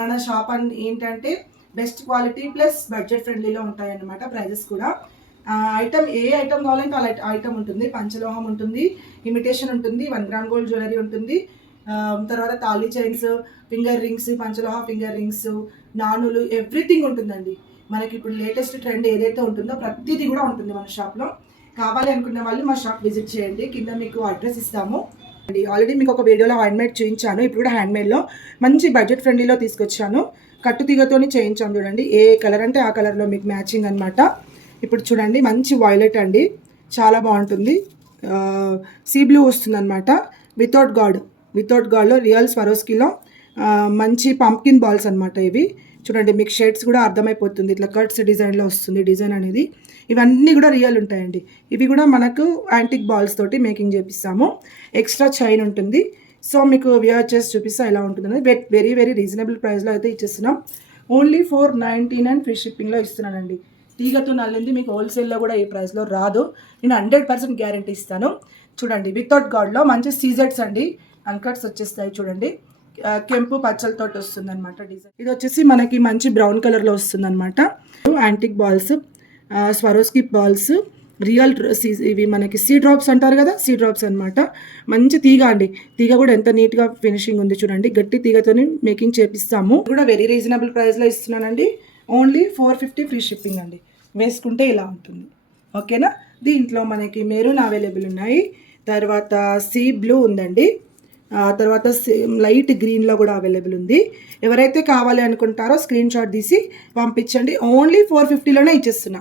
మన షాప్ ఏంటంటే best quality plus budget ఫ్రెండ్లీలో ఉంటాయన్నమాట. ప్రైజెస్ కూడా ఐటమ్ ఏ ఐటమ్ కావాలంటే ఆ ఐటమ్ ఉంటుంది. పంచలోహం ఉంటుంది, ఇమిటేషన్ ఉంటుంది, 1 గ్రామ్ గోల్డ్ జ్యువెలరీ ఉంటుంది, తర్వాత తాళీ చైన్స్, ఫింగర్ రింగ్స్, పంచలోహ ఫింగర్ రింగ్స్, నాణులు, ఎవ్రీథింగ్ ఉంటుందండి. మనకి ఇప్పుడు లేటెస్ట్ ట్రెండ్ ఏదైతే ఉంటుందో ప్రతిదీ కూడా ఉంటుంది మన షాప్లో. కావాలి అనుకున్న వాళ్ళు మా షాప్ విజిట్ చేయండి. కింద మీకు అడ్రస్ ఇస్తాము. ఆల్రెడీ మీకు ఒక వీడియోలో హ్యాండ్మేడ్ చూపించాను. ఇప్పుడు కూడా హ్యాండ్మేడ్లో మంచి బడ్జెట్ ఫ్రెండ్లీలో తీసుకొచ్చాను. కట్టుతీగతోని చేయించాను చూడండి. ఏ కలర్ అంటే ఆ కలర్లో మీకు మ్యాచింగ్ అనమాట. ఇప్పుడు చూడండి మంచి వైలెట్ అండి, చాలా బాగుంటుంది. సీ బ్లూ వస్తుంది అనమాట. వితౌట్ గాడ్లో రియల్ స్వరోస్కీలో మంచి పంప్కిన్ బాల్స్ అనమాట ఇవి. చూడండి మీకు షేడ్స్ కూడా అర్థమైపోతుంది. ఇట్లా కట్స్ డిజైన్లో వస్తుంది డిజైన్ అనేది. ఇవన్నీ కూడా రియల్ ఉంటాయండి. ఇవి కూడా మనకు యాంటిక్ బాల్స్ తోటి మేకింగ్ చేపిస్తాము. ఎక్స్ట్రా చైన్ ఉంటుంది. సో మీకు వియర్ చేసి చూపిస్తా ఎలా ఉంటుంది. వెరీ వెరీ రీజనబుల్ ప్రైస్లో అయితే ఇచ్చేస్తున్నాం. ఓన్లీ 499 ఫ్రీ షిప్పింగ్లో ఇస్తున్నానండి. తీగతో నల్లింది మీకు హోల్సేల్లో కూడా ఈ ప్రైస్లో రాదు. నేను 100% గ్యారంటీ ఇస్తాను. చూడండి వితౌట్ గాడ్లో మంచి సీజెట్స్ అండి, అన్కట్స్ వచ్చేస్తాయి. చూడండి కెంపు పచ్చలతో వస్తుంది అనమాట డిజైన్. ఇది వచ్చేసి మనకి మంచి బ్రౌన్ కలర్లో వస్తుంది అనమాట. Antique balls, Swarovski balls, real ఇవి మనకి సీ డ్రాప్స్ అంటారు కదా, సీ డ్రాప్స్ అనమాట. మంచి తీగ అండి. తీగ కూడా ఎంత నీట్గా ఫినిషింగ్ ఉంది చూడండి. గట్టి తీగతోని మేకింగ్ చేపిస్తాము. కూడా వెరీ రీజనబుల్ ప్రైస్లో ఇస్తున్నానండి. ఓన్లీ 450 ఫ్రీ షిప్పింగ్ అండి. వేసుకుంటే ఇలా ఉంటుంది. ఓకేనా. దీంట్లో మనకి మెరూన్ అవైలబుల్ ఉన్నాయి. తర్వాత సీ బ్లూ ఉందండి. తర్వాత లైట్ గ్రీన్లో కూడా అవైలబుల్ ఉంది. ఎవరైతే కావాలి అనుకుంటారో స్క్రీన్ షాట్ తీసి పంపించండి. ఓన్లీ 450లోనే ఇచ్చేస్తున్నా.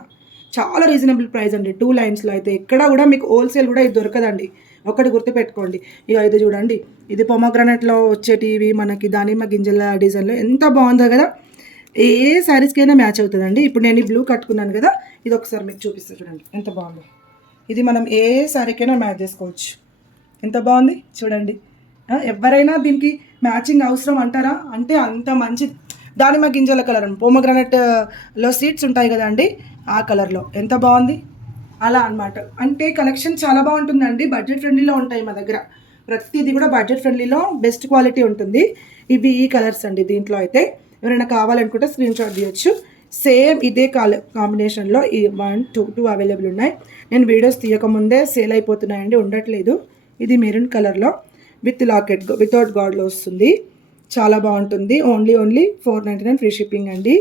చాలా రీజనబుల్ ప్రైస్ అండి. 2 లైన్స్లో అయితే ఎక్కడ కూడా మీకు హోల్సేల్ కూడా ఇది దొరకదండి. ఒకటి గుర్తుపెట్టుకోండి. ఇక ఇది చూడండి, ఇది పొమోగ్రానైట్లో వచ్చేటివి మనకి దానిమ్మ గింజల డిజైన్లో ఎంత బాగుందో కదా. ఏ శారీస్కైనా మ్యాచ్ అవుతుందండి. ఇప్పుడు నేను ఈ బ్లూ కట్టుకున్నాను కదా, ఇది ఒకసారి మీకు చూపిస్తాను చూడండి ఎంత బాగుందో. ఇది మనం ఏ శారీకైనా మ్యాచ్ చేసుకోవచ్చు. ఎంత బాగుంది చూడండి. ఎవరైనా దీనికి మ్యాచింగ్ అవసరం అంటారా అంటే అంత మంచి దానిమ్మ గింజల కలర్ అండి. పోమోగ్రానైట్లో సీడ్స్ ఉంటాయి కదండి, ఆ కలర్లో ఎంత బాగుంది. అలా అనమాట. అంటే కలెక్షన్ చాలా బాగుంటుందండి. బడ్జెట్ ఫ్రెండ్లీలో ఉంటాయి మా దగ్గర. ప్రతిదీ కూడా బడ్జెట్ ఫ్రెండ్లీలో బెస్ట్ క్వాలిటీ ఉంటుంది. ఇవి ఈ కలర్స్ అండి. దీంట్లో అయితే ఎవరైనా కావాలనుకుంటే స్క్రీన్ షాట్ తీయచ్చు. సేమ్ ఇదే కాంబినేషన్లో ఈ 1, 2 అవైలబుల్ ఉన్నాయి. నేను వీడియోస్ తీయకముందే సేల్ అయిపోతున్నాయండి, ఉండట్లేదు. ఇది మెరూన్ కలర్లో విత్ లాకెట్ వితౌట్ గాడ్లో వస్తుంది. చాలా బాగుంటుంది. ఓన్లీ 499 ఫ్రీ షిప్పింగ్ అండి.